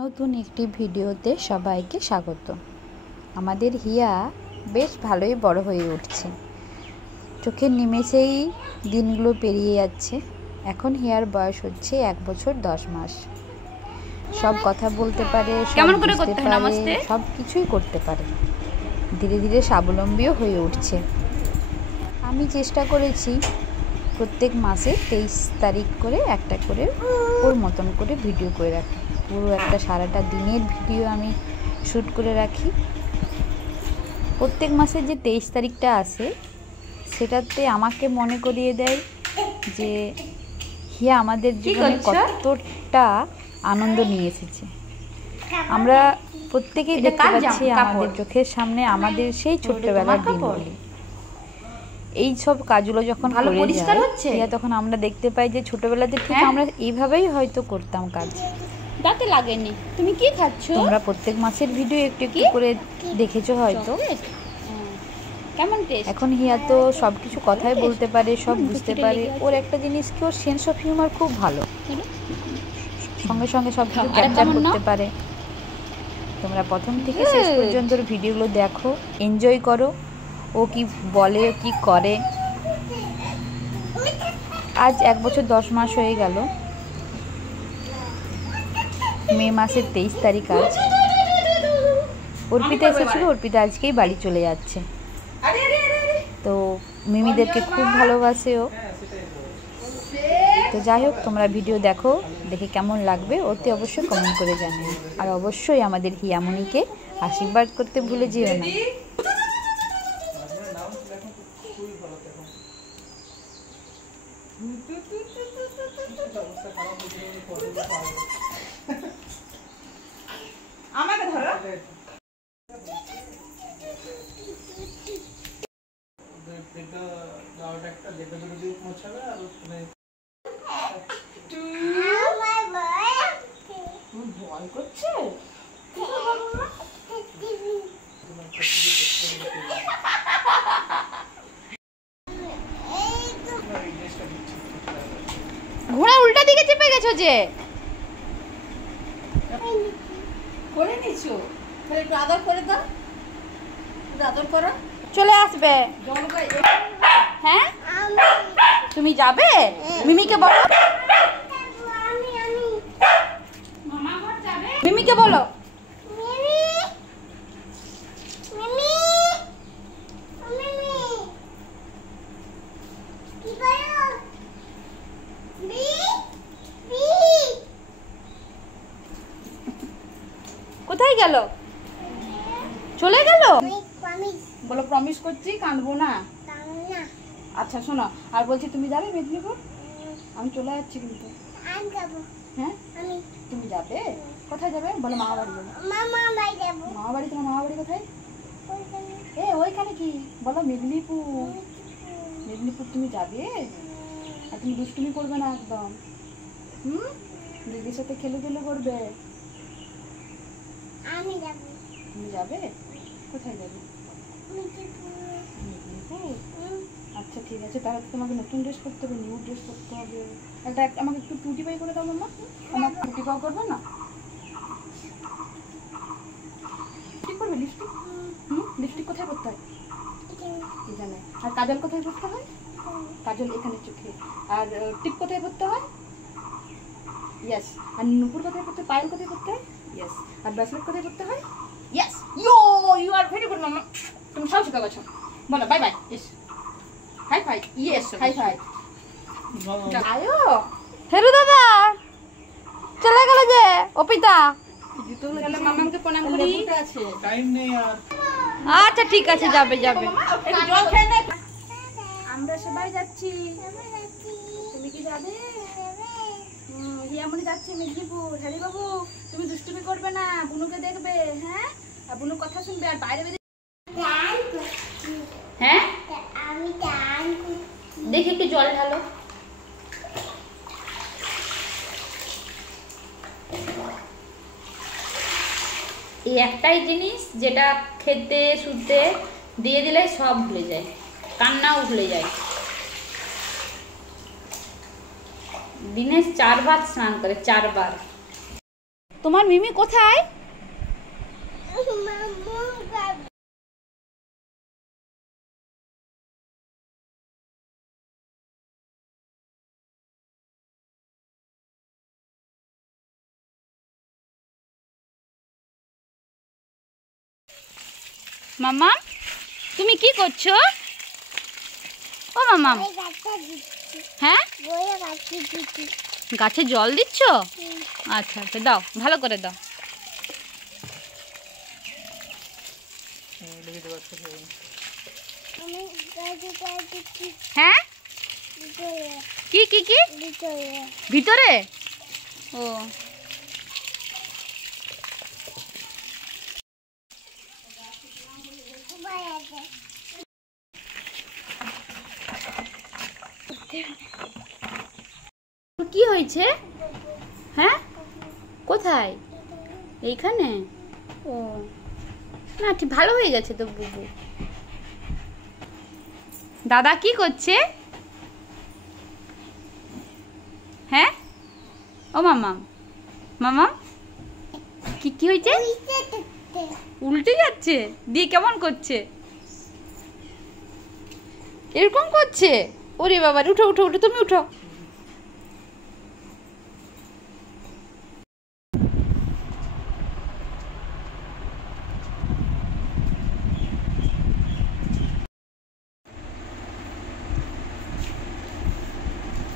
নতুন একটি ভিডিওতে সবাইকে স্বাগত। আমাদের হিয়া বেশ ভালোই বড় হয়ে উঠছে, চোখের নিমেষেই দিনগুলো পেরিয়ে যাচ্ছে। এখন হিয়ার বয়স হচ্ছে 1 বছর 10 মাস। সব কথা বলতে পারে, সব কিছুই করতে পারে, ধীরে ধীরে স্বাবলম্বীও হয়ে উঠছে। আমি চেষ্টা করেছি প্রত্যেক মাসে 23 তারিখ করে একটা করে ওর মতন করে ভিডিও করে রাখি। পুরো একটা সারাটা দিনের ভিডিও আমি শ্যুট করে রাখি। প্রত্যেক মাসে যে 23 তারিখটা আসে সেটাতে আমাকে মনে করিয়ে দেয় যে হিয়া আমাদের জীবনে কতটা আনন্দ নিয়ে এসেছে। আমরা প্রত্যেকেই দেখতে পাচ্ছি আমাদের চোখের সামনে আমাদের সেই ছোট্টবেলার দিনগুলি। এই সব কাজগুলো যখন করে যায় হিয়া, তখন আমরা দেখতে পাই যে ছোটবেলাতে ঠিক আমরা এইভাবেই হয়তো করতাম কাজ। দাঁতে লাগেনি। তুমি কি খাচ্ছ? তোমরা প্রত্যেক মাসের ভিডিও একটু একটু করে দেখেছো হয়তো। কেমন টেস্ট? এখন হিয়া তো সব কিছু কথাই বলতে পারে, সব বুঝতে পারে। ওর একটা জিনিস কি, ওর সেন্স অফ হিউমার খুব ভালো, সঙ্গে সঙ্গে সব কিছু ক্যাপচার করতে পারে। তোমরা প্রথম থেকে শেষ পর্যন্ত ওর ভিডিওগুলো দেখো, এনজয় করো ও কি বলে, কি করে। আজ 1 বছর 10 মাস হয়ে গেল। মে মাসের 23 তারিখ আজ। অর্পিতা এসেছিল, অর্পিতা আজকেই বাড়ি চলে যাচ্ছে। তো মিমিদেরকে খুব ভালোবাসে ও। তো যাই হোক, তোমরা ভিডিও দেখো, দেখে কেমন লাগবে ওতে অবশ্যই কমেন্ট করে জানিও। আর অবশ্যই আমাদের হিয়ামণিকে আশীর্বাদ করতে ভুলে যেও না। আমাকে ধরো। ভয় করছে? ঘোড়া উল্টা দিকে চেপে গেছো যে। করে নিছো? তাহলে একটু আদর করে দাও, একটু আদর করো। চলে আসবে। হ্যাঁ, তুমি যাবে? মিমিকে বলো, মিমিকে বলো। কোথায় গেল? চলে গেল? বলো প্রমিস করছি, কাঁদবো না। আচ্ছা শোনো, আর বলছি তুমি যাবে মেদিনীপুর? আমি চলে যাচ্ছি কিন্তু। হ্যাঁ তুমি যাবে? কোথায় যাবে বলো? মামা বাড়ি যাবে। মামা বাড়ি? তোমার মামা বাড়ি কোথায়? ওইখানে কি বলো? মেদিনীপুর। মেদিনীপুর তুমি যাবে? আর তুমি দুষ্টুমি করবে না একদম। দিদির সাথে খেলে করবে। তুমি যাবে? কোথায় যাবে? মেদিনীপুর। আচ্ছা ঠিক আছে, তাহলে তোমাকে নতুন ড্রেস করতে হবে, নিউ ড্রেস করতে হবে। আমাকে একটু টুটি পাই করে দাও মামা। আমার টুটি পাও করবে না? ঠিক করবে? লিপস্টিক? লিপস্টিক কোথায় করতে হয়? এখানে। আর কাজল কোথায় করতে হয়? কাজল এখানে চোখে। আর টিপ কোথায় করতে হয়? ইয়েস। আর নুপুর কোথায় করতে হয়? পায়েল কোথায় করতে হয়? ইয়েস। আর ব্রেসলেট কোথায় করতে হয়? Yes. You are very good মামা। তুমি সব শিখে গেছো। বলো bye bye. Yes. High five. Yes, high five. আয়ো হেরু দাদা চলে গেল যে অপিতা। তাহলে মামাকে প্রণাম করি। টাইম নেই আর। আচ্ছা ঠিক আছে, যাবে যাবে। একটু জল খেয়ে নে। আমরা সবাই যাচ্ছি। তুমি কি যাবে? হিয়ামণি যাচ্ছে মেদিনীপুর। হ্যারি বাবু তুমি দুষ্টুমি করবে না, বুনুকে দেখবে। হ্যাঁ, আর বুনুর কথা শুনবে। আর বাইরে বেরিয়ে হ্যাঁ দেখি একটু জল ঢালো। এই একটাই জিনিস যেটা খেতে শুতে দিয়ে দিলে সব ভুলে যায়, কান্নাও ভুলে যায়। দিনে 4 বার স্নান করে, 4 বার। তোমার মিমি কোথায়? মাম্মা তুমি কি করছো? ও মাম্মা, হ্যাঁ গাছে জল দিচ্ছ? আচ্ছা আচ্ছা, দাও, ভালো করে দাও। হ্যাঁ কি কি কি ভিতরে? ও কি হয়েছে? হ্যাঁ কোথায়? এইখানে? ও না, ঠিক ভালো হয়ে গেছে তো বুবু। দাদা কি করছে? হ্যাঁ ও মামা, মামা কি কি হয়েছে? উল্টে যাচ্ছে, দিয়ে কেমন করছে? এরকম করছে? ওরে বাবা, উঠো উঠো উঠো, তুমি উঠো।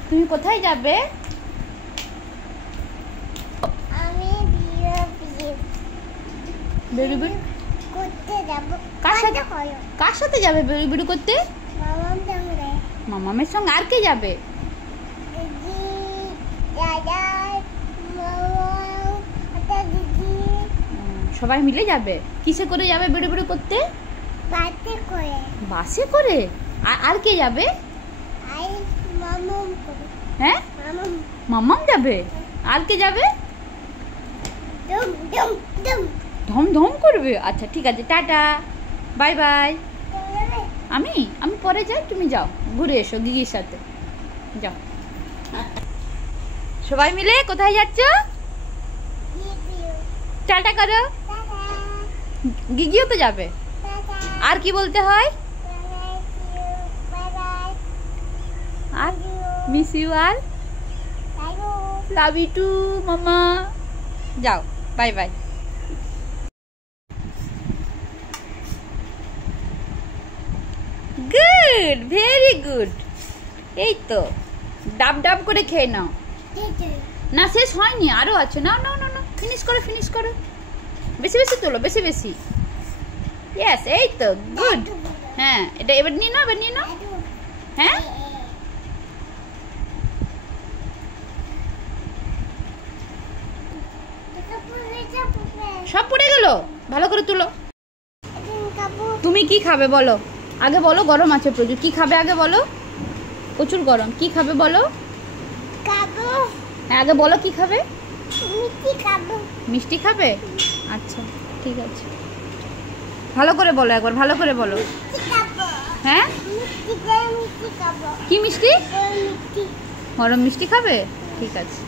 তুমি কোথায় যাবে? বেরুবেরু করতে যাব। কার সাথে যাবে বেরুবেরু করতে? মামামের সঙ্গে। আর কে যাবে? সবাই মিলে যাবে। কিসে করে যাবে বেরুবেরু করতে? বাসে করে। আর কে যাবে? হ্যাঁ মামাম যাবে। আর কে যাবে? ধম ধম করবে। আচ্ছা ঠিক আছে, টাটা, বাই বাই। আমি পরে যাই, তুমি যাও ঘুরে এসো গিগির সাথে, যাও। সবাই মিলে কোথায় যাচ্ছ? টাটা করো। গিগিও তো যাবে। আর কি বলতে হয়? আর মিস ইউ, আর লাভ ইউ টু মামা। যাও, bye bye. Good, very good. এই তো ডাব ডাব করে খেয়ে নাও। না শেষ হয়নি, আরো আছে। না না না না, ফিনিশ করো ফিনিশ করো। বেশি বেশি তোলো, বেশি বেশি। ইয়েস, এই তো গুড। হ্যাঁ এটা এবার নিয়ে নাও, এবার নিয়ে নাও। হ্যাঁ সব পড়ে গেল, ভালো করে তুলো। তুমি কি খাবে বলো আগে, বলো। গরম আছে প্রচুর, কি খাবে আগে বলো। প্রচুর গরম, কি খাবে বলো। হ্যাঁ আগে বলো কি খাবে। মিষ্টি খাবে? আচ্ছা ঠিক আছে, ভালো করে বলো, একবার ভালো করে বলো। হ্যাঁ কি মিষ্টি? গরম মিষ্টি খাবে? ঠিক আছে।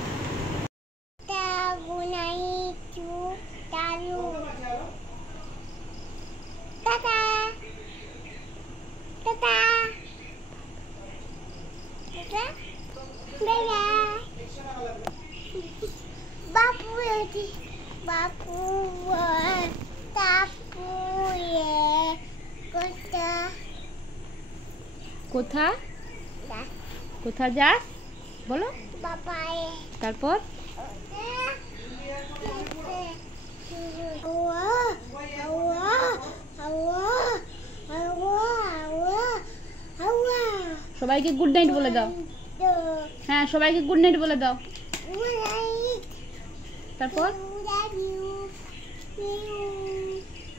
কোথা কোথা যাস বলো। তারপর সবাইকে গুড নাইট বলে দাও। হ্যাঁ সবাইকে গুড নাইট বলে দাও। তারপর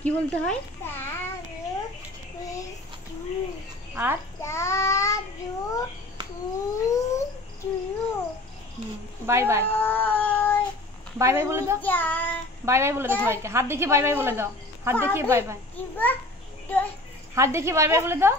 কি বলতে হয়? আর বাই বাই, বাই বাই বলে দাও। বাই বাই বলে দাও সবাইকে, হাত দেখিয়ে বাই বাই বলে দাও। হাত দেখিয়ে বাই বাই, হাত দেখিয়ে বাই বাই বলে দাও।